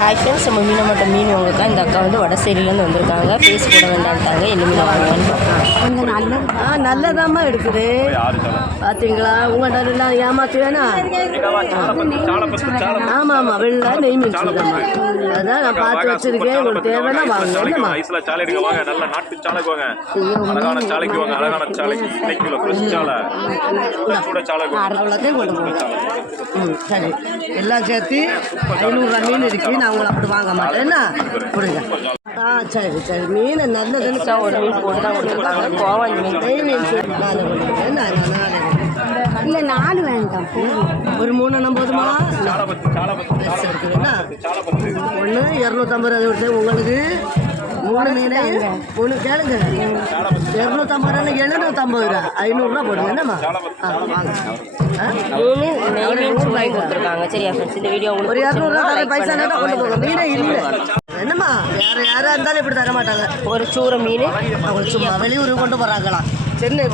Hi friends, நம்ம மீனமாட்ட மீன் வாங்கக்கா. இந்த அக்கா வந்து வடசேரியிலேருந்து வந்திருக்காங்க. ஃபேஸ் போட வேண்டான்ட்டாங்க. என்ன மீன் வாங்குவான்னு பார்க்கலாம். நல்லதாம்மா இருக்குது. பார்த்தீங்களா, உங்கள்கிட்ட ஏமாத்து வேணா. ஆமாம் ஆமாம், வெள்ளை நெய் மீன் சொல்லுங்கம்மா. அதான் நான் பார்த்து வச்சிருக்கேன். உங்களுக்கு தேவைன்னா வாங்க. என்னம்மா அவ்வளோத்தையும் கொண்டு போங்க. சரி, எல்லாம் சேர்த்து 500 மீன் இருக்கு. நான் உங்களை அப்படி வாங்க மாட்டேன். என்ன கொடுங்க. சரி சரி, மீன் நல்லதுன்னு ஒரு மீன் போட்டு தான் கொடுத்துருக்காங்க. கோவாஞ்சி மீன், நெய் மீன் நாலு கொடுத்துருக்கேன். இல்லை 4 வேண்டாம், ஒரு 3 எண்ணம் போதுமா? இருக்குதுன்னா ஒன்று 250 ரூபா உங்களுக்கு. 3 மீன் ஒன்று கேளுங்க. 250 ரூபா 750 ரூபா, 500 போடுங்க. என்னம்மா வாங்க. கொடுத்துருக்காங்க. சரியா ஃப்ரெண்ட்ஸ், இந்த வீடியோ ஒரு 200 பைசா கொண்டு போங்க. மீனே இல்லை. என்னம்மா, யாராக இருந்தாலும் இப்படி தர மாட்டாங்க. ஒரு சூற மீன் அவங்க சும்மா வெளியூருக்கு கொண்டு போகிறாங்களா? சென்னை